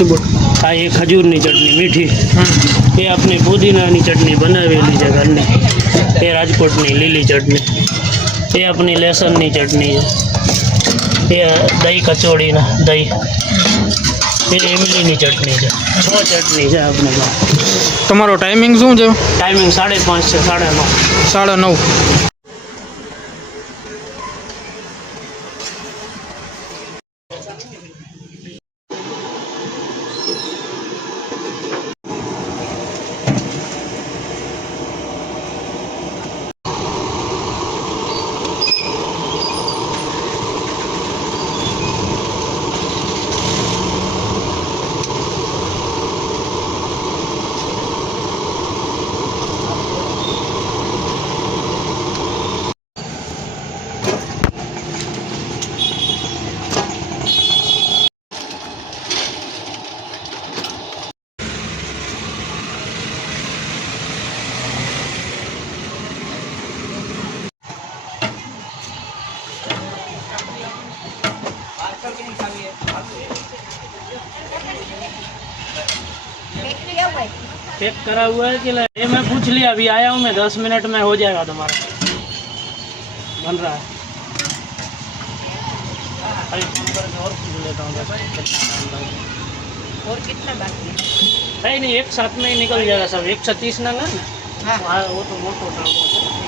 આ એ ખજૂરની ચટણી મીઠી, એ આપણે પુદીનાની ચટણી બનાવેલી છે ઘરની, એ રાજકોટની લીલી ચટણી, એ આપણી લસણની ચટણી છે, એ દહીં કચોડીના દહીં, એ ઇમલીની ચટણી છે। 6 ચટણી છે આપણે પાસે। તમારો ટાઈમિંગ શું છે? ટાઈમિંગ 5:30 છે, 9:30। 9:30। पैक करा हुआ है कि ये मैं पूछ लिया, अभी आया हूँ मैं, 10 मिनट में हो जाएगा तुम्हारा, बन रहा है। अरे और पूछ लेता हूँ, और कितना बाकी है? नहीं एक साथ में ही निकल जाएगा सब। 130 नंग है ना, हाँ वो तो मोटो टांगो।